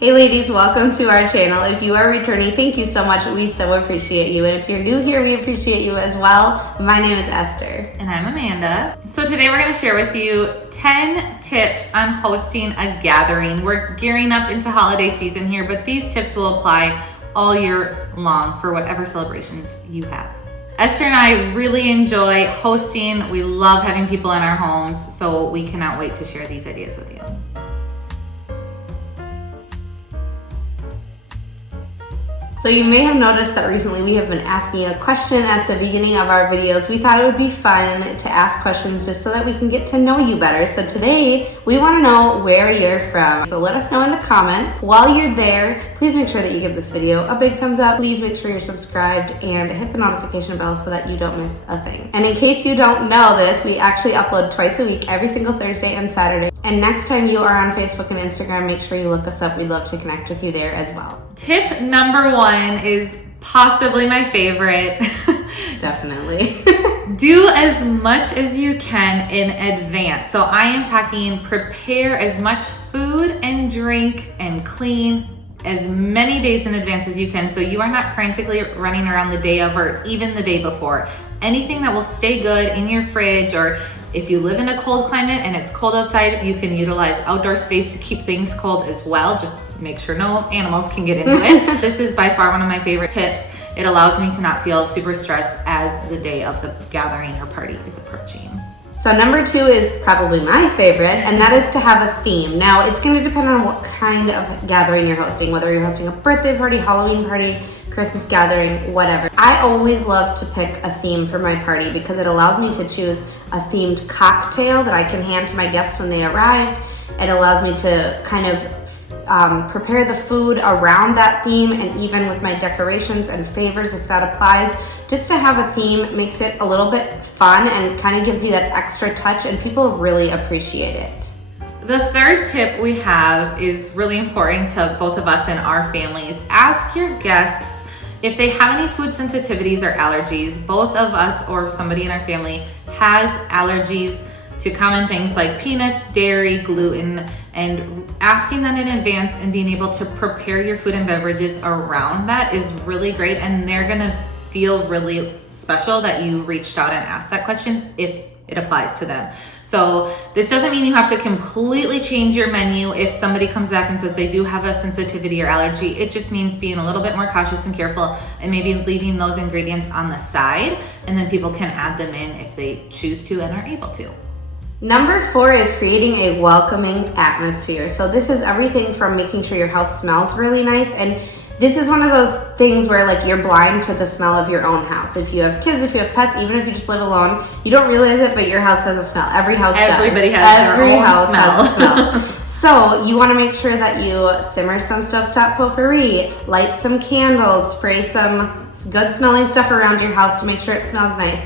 Hey ladies, welcome to our channel. If you are returning, thank you so much. We so appreciate you. And if you're new here, we appreciate you as well. My name is Esther. And I'm Amanda. So today we're going to share with you 10 tips on hosting a gathering. We're gearing up into holiday season here, but these tips will apply all year long for whatever celebrations you have. Esther and I really enjoy hosting. We love having people in our homes, so we cannot wait to share these ideas with you. So you may have noticed that recently we have been asking a question at the beginning of our videos. We thought it would be fun to ask questions just so that we can get to know you better. So today we want to know where you're from. So let us know in the comments. While you're there, please make sure that you give this video a big thumbs up. Please make sure you're subscribed and hit the notification bell so that you don't miss a thing. And in case you don't know this, we actually upload twice a week, every single Thursday and Saturday. And next time you are on Facebook and Instagram, make sure you look us up. We'd love to connect with you there as well. Tip number 1 is possibly my favorite. Definitely. Do as much as you can in advance. So I am talking prepare as much food and drink and clean as many days in advance as you can so you are not frantically running around the day of or even the day before. Anything that will stay good in your fridge, or if you live in a cold climate and it's cold outside, you can utilize outdoor space to keep things cold as well. Just make sure no animals can get into it. This is by far one of my favorite tips. It allows me to not feel super stressed as the day of the gathering or party is approaching. So number 2 is probably my favorite, and that is to have a theme. Now, it's going to depend on what kind of gathering you're hosting, whether you're hosting a birthday party, Halloween party, Christmas gathering, whatever. I always love to pick a theme for my party because it allows me to choose a themed cocktail that I can hand to my guests when they arrive. It allows me to kind of prepare the food around that theme, and even with my decorations and favors, if that applies. Just to have a theme makes it a little bit fun and kind of gives you that extra touch, and people really appreciate it. The third tip we have is really important to both of us and our families. Ask your guests if they have any food sensitivities or allergies. Both of us or somebody in our family has allergies to common things like peanuts, dairy, gluten, and asking that in advance and being able to prepare your food and beverages around that is really great, and they're gonna feel really special that you reached out and asked that question if it applies to them. So this doesn't mean you have to completely change your menu if somebody comes back and says they do have a sensitivity or allergy. It just means being a little bit more cautious and careful, and maybe leaving those ingredients on the side, and then people can add them in if they choose to and are able to. Number 4 is creating a welcoming atmosphere. So this is everything from making sure your house smells really nice, and this is one of those things where like you're blind to the smell of your own house. If you have kids, if you have pets, even if you just live alone, you don't realize it, but your house has a smell. Every house does. Everybody has their own house smell. has a smell. So you want to make sure that you simmer some stovetop potpourri, light some candles, spray some good smelling stuff around your house to make sure it smells nice.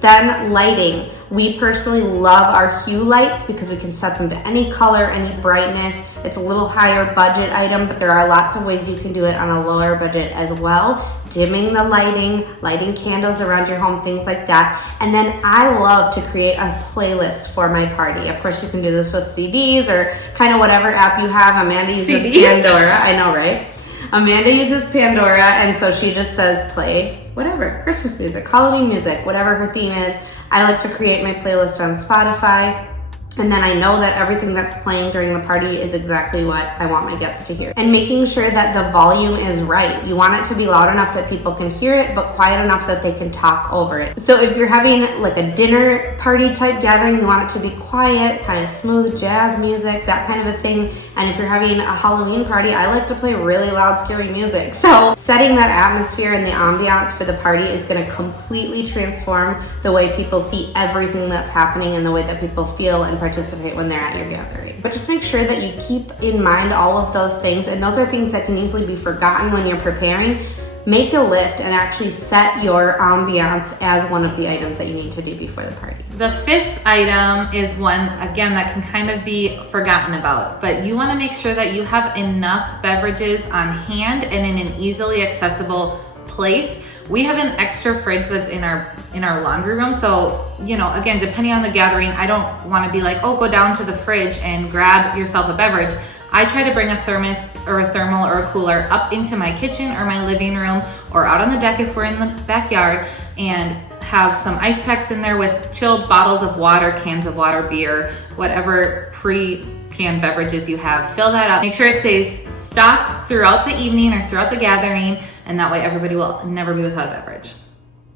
Then lighting. We personally love our hue lights because we can set them to any color, any brightness. It's a little higher budget item, but there are lots of ways you can do it on a lower budget as well. Dimming the lighting candles around your home, things like that. And then I love to create a playlist for my party. Of course, you can do this with CDs or kind of whatever app you have. Amanda uses Pandora. I know, right? Amanda uses Pandora, and so she just says play whatever, Christmas music, Halloween music, whatever her theme is. I like to create my playlist on Spotify, and then I know that everything that's playing during the party is exactly what I want my guests to hear. And making sure that the volume is right. You want it to be loud enough that people can hear it, but quiet enough that they can talk over it. So if you're having like a dinner party type gathering, you want it to be quiet, kind of smooth jazz music, that kind of a thing. And if you're having a Halloween party, I like to play really loud, scary music. So setting that atmosphere and the ambiance for the party is gonna completely transform the way people see everything that's happening and the way that people feel and participate when they're at your gathering. But just make sure that you keep in mind all of those things, and those are things that can easily be forgotten when you're preparing. Make a list and actually set your ambiance as one of the items that you need to do before the party. The 5th item is one, again, that can kind of be forgotten about, but you want to make sure that you have enough beverages on hand and in an easily accessible place. We have an extra fridge that's in our laundry room, so again, depending on the gathering, I don't want to be like, oh, go down to the fridge and grab yourself a beverage. I try to bring a thermos or a thermal or a cooler up into my kitchen or my living room or out on the deck if we're in the backyard, and have some ice packs in there with chilled bottles of water, cans of water, beer, whatever pre-canned beverages you have. Fill that up. Make sure it stays stocked throughout the evening or throughout the gathering, and that way everybody will never be without a beverage.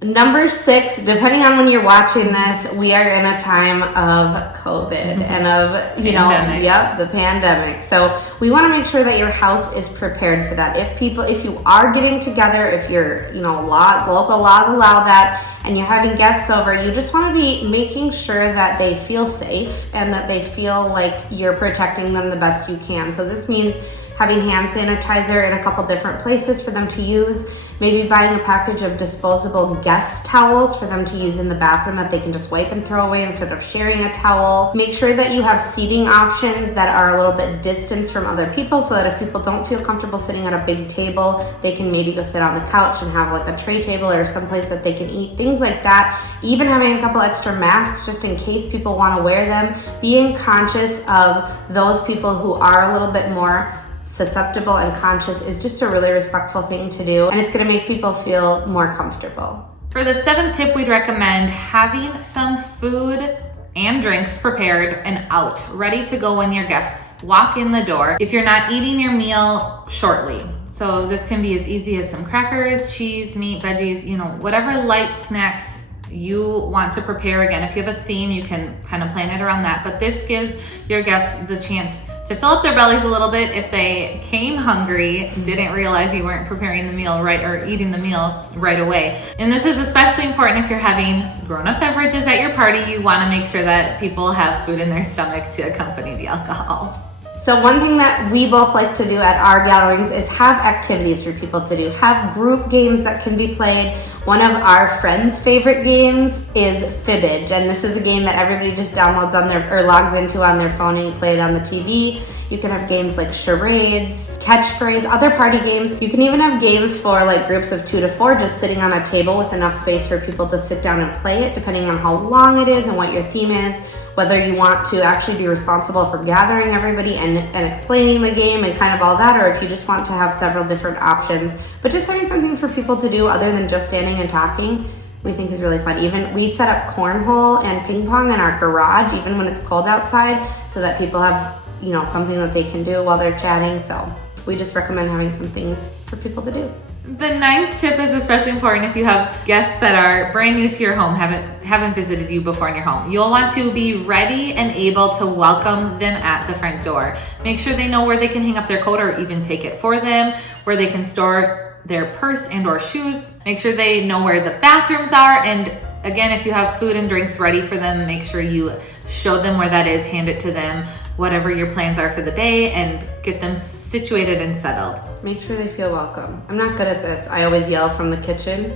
Number 6, depending on when you're watching this, we are in a time of COVID and of, Pandemic. The pandemic. So we want to make sure that your house is prepared for that. If you are getting together, if you're, local laws allow that, and you're having guests over, you just want to be making sure that they feel safe and that they feel like you're protecting them the best you can. So this means having hand sanitizer in a couple different places for them to use, maybe buying a package of disposable guest towels for them to use in the bathroom that they can just wipe and throw away instead of sharing a towel. Make sure that you have seating options that are a little bit distanced from other people, so that if people don't feel comfortable sitting at a big table, they can maybe go sit on the couch and have like a tray table or someplace that they can eat, things like that. Even having a couple extra masks just in case people want to wear them. Being conscious of those people who are a little bit more susceptible and conscious is just a really respectful thing to do, and it's going to make people feel more comfortable. For the 7th tip, we'd recommend having some food and drinks prepared and out, ready to go when your guests walk in the door if you're not eating your meal shortly. So this can be as easy as some crackers, cheese, meat, veggies, whatever light snacks you want to prepare. Again, if you have a theme, you can kind of plan it around that, but this gives your guests the chance to fill up their bellies a little bit if they came hungry, didn't realize you weren't preparing the meal right or eating the meal right away. And this is especially important if you're having grown-up beverages at your party. You want to make sure that people have food in their stomach to accompany the alcohol. So one thing that we both like to do at our gatherings is have activities for people to do. Have group games that can be played. One of our friends' favorite games is Fibbage, and this is a game that everybody just downloads on or logs into on their phone, and you play it on the TV. You can have games like charades, catchphrase, other party games. You can even have games for like groups of 2 to 4, just sitting on a table with enough space for people to sit down and play it, depending on how long it is and what your theme is. Whether you want to actually be responsible for gathering everybody and explaining the game and kind of all that, or if you just want to have several different options. But just having something for people to do other than just standing and talking, we think is really fun. Even we set up cornhole and ping pong in our garage, even when it's cold outside, so that people have, something that they can do while they're chatting. So we just recommend having some things for people to do. The 9th tip is especially important if you have guests that are brand new to your home, haven't visited you before in your home. You'll want to be ready and able to welcome them at the front door. Make sure they know where they can hang up their coat or even take it for them, where they can store their purse and or shoes. Make sure they know where the bathrooms are, and again, if you have food and drinks ready for them, make sure you show them where that is, hand it to them, whatever your plans are for the day, and get them situated and settled. Make sure they feel welcome. I'm not good at this. I always yell from the kitchen,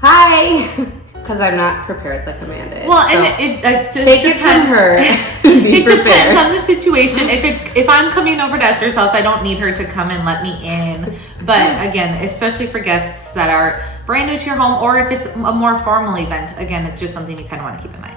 "Hi!" because I'm not prepared like Amanda is. Well, so and it take depends. it from her. It depends on the situation. If I'm coming over to Esther's house, I don't need her to come and let me in. But again, especially for guests that are brand new to your home, or if it's a more formal event, again, it's just something you kind of want to keep in mind.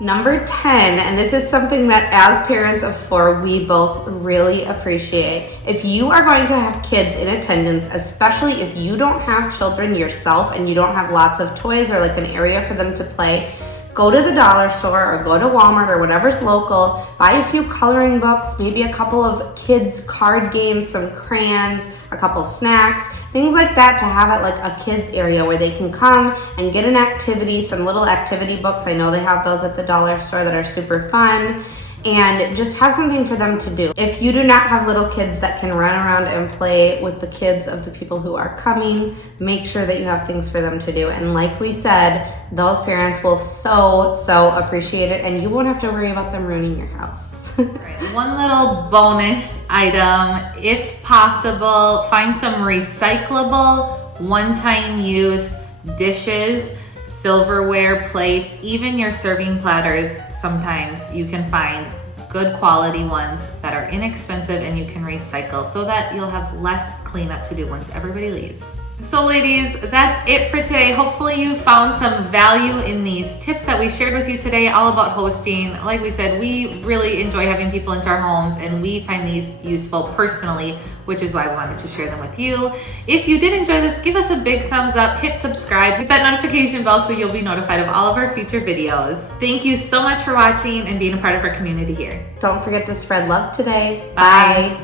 Number 10, and this is something that as parents of 4, we both really appreciate. If you are going to have kids in attendance, especially if you don't have children yourself and you don't have lots of toys or like an area for them to play, go to the dollar store or go to Walmart or whatever's local, buy a few coloring books, maybe a couple of kids' card games, some crayons, a couple snacks, things like that to have at like a kids area where they can come and get an activity, some little activity books. I know they have those at the dollar store that are super fun, and just have something for them to do. If you do not have little kids that can run around and play with the kids of the people who are coming, make sure that you have things for them to do. And like we said, those parents will so appreciate it, and you won't have to worry about them ruining your house. Right. One little bonus item, if possible, find some recyclable, one-time use dishes, silverware, plates, even your serving platters. Sometimes you can find good quality ones that are inexpensive and you can recycle, so that you'll have less cleanup to do once everybody leaves. So ladies, that's it for today. Hopefully you found some value in these tips that we shared with you today, all about hosting. Like we said, we really enjoy having people into our homes, and we find these useful personally, which is why we wanted to share them with you. If you did enjoy this, give us a big thumbs up, hit subscribe, hit that notification bell so you'll be notified of all of our future videos. Thank you so much for watching and being a part of our community here. Don't forget to spread love today. Bye.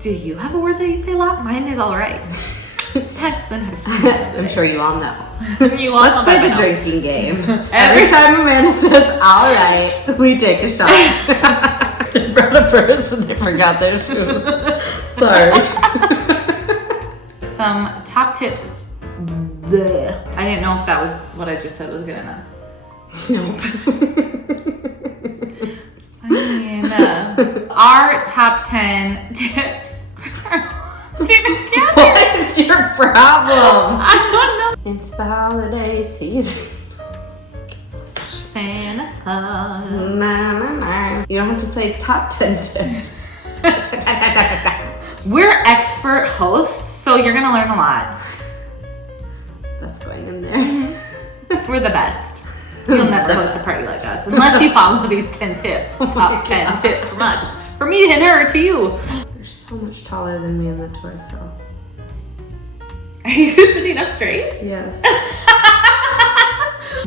Do you have a word that you say a lot? Mine is all right. That's the next one. I'm sure you all know. You all Let's know play that the by now. drinking game. Every time Amanda says, all right, we take a shot. They brought a purse, but they forgot their shoes. Sorry. Some top tips. Bleh. I didn't know if that was what I just said was good enough. Our top 10 tips. What is your problem? I don't know. It's the holiday season. Santa. Na, na, na. You don't have to say top 10 tips. We're expert hosts, so you're gonna learn a lot. That's going in there. We're the best. You'll never host a party like us unless you follow these 10 tips. Top 10 tips from us. From me and her to you. You're so much taller than me in the torso. Are you sitting up straight? Yes.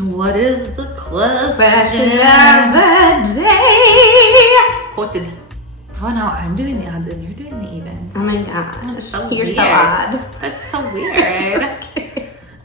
What is the question Of the day. Quoted. Oh no, I'm doing the odds and you're doing the evens. Oh my gosh. That's so You're weird. so odd. That's so weird. Just kidding.